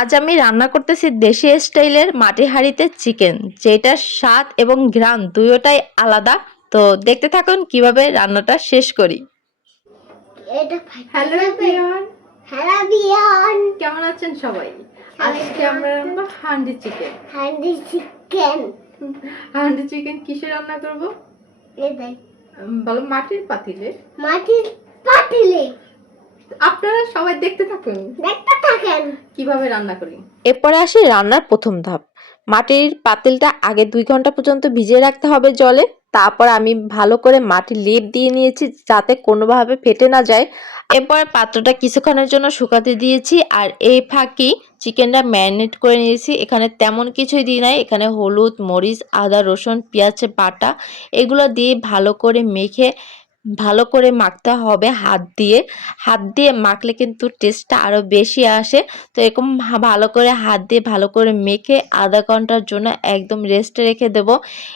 আজ আমি রান্না করতেছি দেশি স্টাইলের মাটি হাঁড়িতে চিকেন যেটার স্বাদ এবং ঘ্রাণ দুয়োটাই আলাদা। তো দেখতে থাকুন কীভাবে রান্নাটা শেষ করি। কেমন আছেন সবাই? আজকে আমরা রান্না handi chicken. Handi chicken. Handi chicken কিসে রান্না করব? বলো মাটির পাতিলে। মাটির পাতিলে। আপনারা সবাই দেখতে থাকুন। দেখতে থাকেন। কীভাবে রান্না করি? এরপরে আসি রান্নার প্রথম ধাপ। মাটির পাতিলটা আগে দুই ঘণ্টা পর্যন্ত ভিজিয়ে রাখতে হবে জলে। তারপর আমি ভালো করে মাটির লেপ দিয়ে নিয়েছি যাতে কোনোভাবে ফেটে না যায়। এরপর পাত্রটা কিছুক্ষণের জন্য শুকাতে দিয়েছি আর এই ফাঁকি চিকেনটা ম্যারিনেট করে নিয়েছি। এখানে তেমন কিছুই দিই নাই। এখানে হলুদ মরিচ আদা রসুন পেঁয়াজ বাটা এগুলো দিয়ে ভালো করে মেখে ভালো করে মাখতে হবে হাত দিয়ে। হাত দিয়ে মাখলে কিন্তু টেস্টটা আরও বেশি আসে। তো এরকম ভালো করে হাত দিয়ে ভালো করে মেখে আধা ঘণ্টার জন্য একদম রেস্টে রেখে দেব।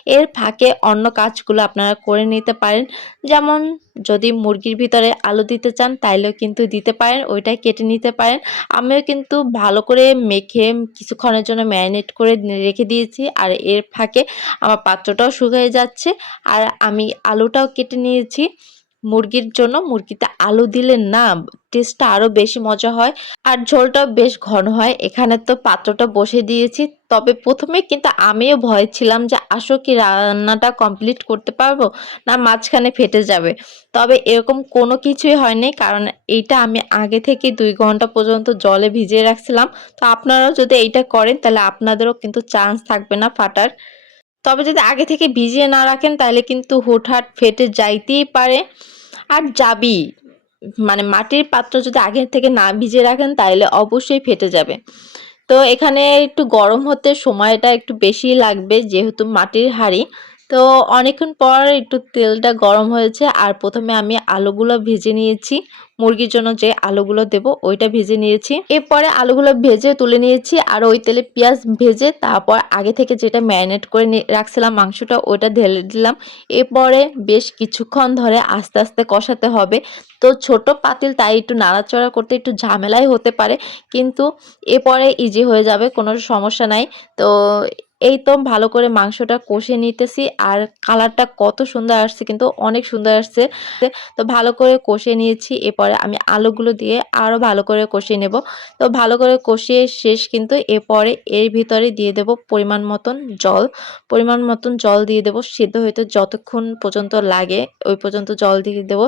এর ফাঁকে অন্য কাজগুলো আপনারা করে নিতে পারেন। যেমন যদি মুরগির ভিতরে আলু দিতে চান, তাইলেও কিন্তু দিতে পারেন, ওইটাই কেটে নিতে পারেন। আমিও কিন্তু ভালো করে মেখে কিছুক্ষণের জন্য ম্যারিনেট করে রেখে দিয়েছি, আর এর ফাঁকে আমার পাত্রটাও শুকিয়ে যাচ্ছে, আর আমি আলুটাও কেটে নিয়েছি। মুরগির জন্য মুরগিতে আলু দিলে না টেস্টটা আরও বেশি মজা হয় আর ঝোলটাও বেশ ঘন হয়। এখানে তো পাত্রটা বসে দিয়েছি। তবে প্রথমে কিন্তু আমিও ভয় ছিলাম যে আসো কি রান্নাটা কমপ্লিট করতে পারব না মাঝখানে ফেটে যাবে। তবে এরকম কোনো কিছুই হয়নি কারণ এইটা আমি আগে থেকে দুই ঘণ্টা পর্যন্ত জলে ভিজিয়ে রাখছিলাম। তো আপনারাও যদি এইটা করেন তাহলে আপনাদেরও কিন্তু চান্স থাকবে না ফাটার। তবে যদি আগে থেকে ভিজিয়ে না রাখেন, তাহলে কিন্তু হুটহাট ফেটে যাইতেই পারে। আর যাবি মানে মাটির পাত্র যদি আগে থেকে না ভিজিয়ে রাখেন, তাহলে অবশ্যই ফেটে যাবে। তো এখানে একটু গরম হতে সময়টা একটু বেশি লাগবে, যেহেতু মাটির হাঁড়ি। তো অনেকক্ষণ পর একটু তেলটা গরম হয়েছে আর প্রথমে আমি আলুগুলো ভেজে নিয়েছি। মুরগির জন্য যে আলুগুলো দেব ওইটা ভেজে নিয়েছি। এরপরে আলুগুলো ভেজে তুলে নিয়েছি আর ওই তেলে পেঁয়াজ ভেজে তারপর আগে থেকে যেটা ম্যারিনেট করে রাখছিলাম মাংসটা ওইটা ঢেলে দিলাম। এরপরে বেশ কিছুক্ষণ ধরে আস্তে আস্তে কষাতে হবে। তো ছোট পাতিল তাই একটু নাড়াচড়া করতে একটু ঝামেলাই হতে পারে। কিন্তু এরপরে ইজি হয়ে যাবে, কোনো সমস্যা নাই। তো এই তো ভালো করে মাংসটা কষে নিতেছি আর কালারটা কত সুন্দর আসছে কিন্তু অনেক সুন্দর আসছে। তো ভালো করে কষিয়ে নিয়েছি, এরপরে আমি আলুগুলো দিয়ে আরও ভালো করে কষিয়ে নেব। তো ভালো করে কষিয়ে শেষ কিন্তু এরপরে এর ভিতরে দিয়ে দেব পরিমাণ মতন জল। পরিমাণ মতন জল দিয়ে দেব, সিদ্ধ হইতে যতক্ষণ পর্যন্ত লাগে ওই পর্যন্ত জল দিয়ে দেব।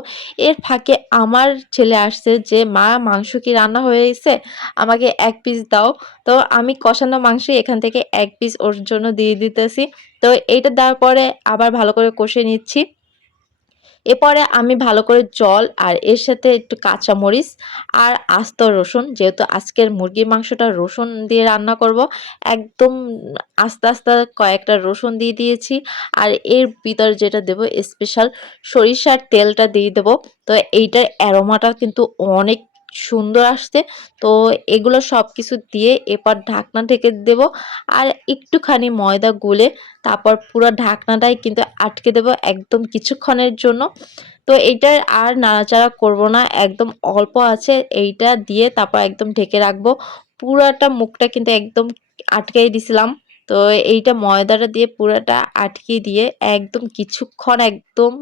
এর ফাঁকে আমার ছেলে আসছে যে, মা, মাংস কি রান্না হয়ে গেছে আমাকে এক পিস দাও। তো আমি কষানো মাংস এখান থেকে এক পিস ওর জন্য দিয়ে দিতেছি। তো এইটা দেওয়ার পরে আবার ভালো করে কষে নিচ্ছি। এরপরে আমি ভালো করে জল আর এর সাথে একটু কাঁচা মরিচ আর আস্ত রসুন, যেহেতু আজকের মুরগির মাংসটা রসুন দিয়ে রান্না করব, একদম আস্তে আস্তে কয়েকটা রসুন দিয়ে দিয়েছি। আর এর ভিতরে যেটা দেব স্পেশাল সরিষার তেলটা দিয়ে দেব। তো এইটার অ্যারোমাটা কিন্তু অনেক সুন্দর আসছে। তো এগুলো সব কিছু দিয়ে এরপর ঢাকনা ঢেকে দেব। আর একটুখানি ময়দা গুলে তারপর পুরো ঢাকনাটাই কিন্তু আটকে দেব একদম কিছুক্ষণের জন্য। তো এইটার আর নাড়াচাড়া করব না, একদম অল্প আছে। এইটা দিয়ে তারপর একদম ঢেকে রাখব। পুরাটা মুখটা কিন্তু একদম আটকেই দিছিলাম। তো এইটা ময়দাটা দিয়ে পুরাটা আটকে দিয়ে একদম কিছুক্ষণ একদম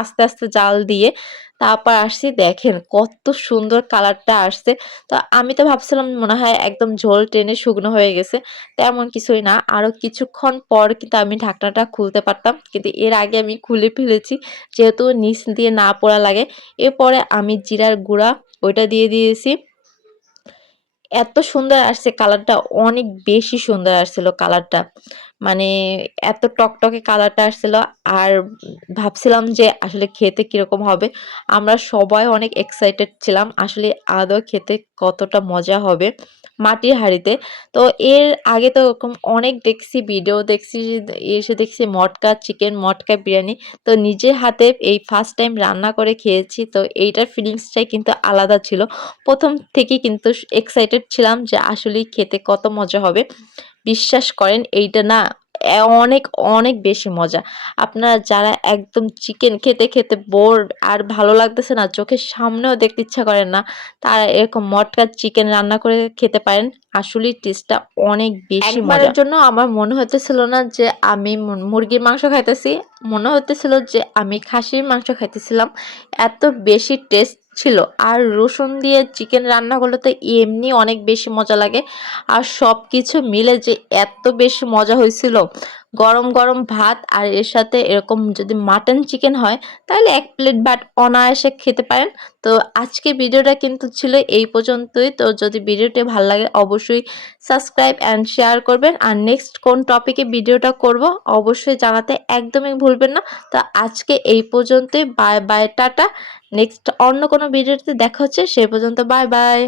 আস্তে আস্তে জাল দিয়ে তারপর আসছি, দেখেন কত সুন্দর কালারটা আসছে। তো আমি তো ভাবছিলাম মনে হয় একদম ঝোল টেনে শুকনো হয়ে গেছে, তেমন কিছুই না। আরও কিছুক্ষণ পর কিন্তু আমি ঢাকনাটা খুলতে পারতাম। কিন্তু এর আগে আমি খুলে ফেলেছি, যেহেতু নিচ দিয়ে না পোড়া লাগে। এরপরে আমি জিরার গুঁড়া ওইটা দিয়ে দিয়েছি। এত সুন্দর আসছে কালারটা, অনেক বেশি সুন্দর আসছিল কালারটা। মানে এত টকটকে কালারটা আসছিল আর ভাবছিলাম যে আসলে খেতে কীরকম হবে। আমরা সবাই অনেক এক্সাইটেড ছিলাম আসলে আদৌ খেতে কতটা মজা হবে মাটির হাঁড়িতে। তো এর আগে তো ওরকম অনেক দেখছি ভিডিও দেখছি, এসে দেখছি মটকা চিকেন মটকা বিরিয়ানি। তো নিজের হাতে এই ফার্স্ট টাইম রান্না করে খেয়েছি, তো এইটার ফিলিংসটাই কিন্তু আলাদা ছিল। প্রথম থেকে কিন্তু এক্সাইটেড ছিলাম যে আসলেই খেতে কত মজা হবে। বিশ্বাস করেন, এইটা না অনেক অনেক বেশি মজা। আপনারা যারা একদম চিকেন খেতে খেতে বোর আর ভালো লাগতেছে না, চোখের সামনেও দেখতে ইচ্ছা করেন না, তারা এরকম মটকা চিকেন রান্না করে খেতে পারেন। আসলেই টেস্টটা অনেক বেশি মজার জন্য আমার মনে হতেছিল না যে আমি মুরগির মাংস খাইতেছি, মনে হতেছিল যে আমি খাসির মাংস খাইতেছিলাম। এত বেশি টেস্ট ছিল। আর রসুন দিয়ে চিকেন রান্না করলে তো এমনি অনেক বেশি মজা লাগে। আর সব কিছু মিলে যে এত বেশি মজা হয়েছিল। গরম গরম ভাত আর এর সাথে এরকম যদি মাটন চিকেন হয়, তাহলে এক প্লেট ভাত অনায়াসে খেতে পারেন। তো আজকে ভিডিওটা কিন্তু ছিল এই পর্যন্তই। তো যদি ভিডিওটি ভালো লাগে, অবশ্যই সাবস্ক্রাইব অ্যান্ড শেয়ার করবেন। আর নেক্সট কোন টপিকে ভিডিওটা করব, অবশ্যই জানাতে একদমই ভুলবেন না। তো আজকে এই পর্যন্তই। Bye bye tata. নেক্সট অন্য কোনো ভিডিওতে দেখা হচ্ছে সে পর্যন্ত বাই বাই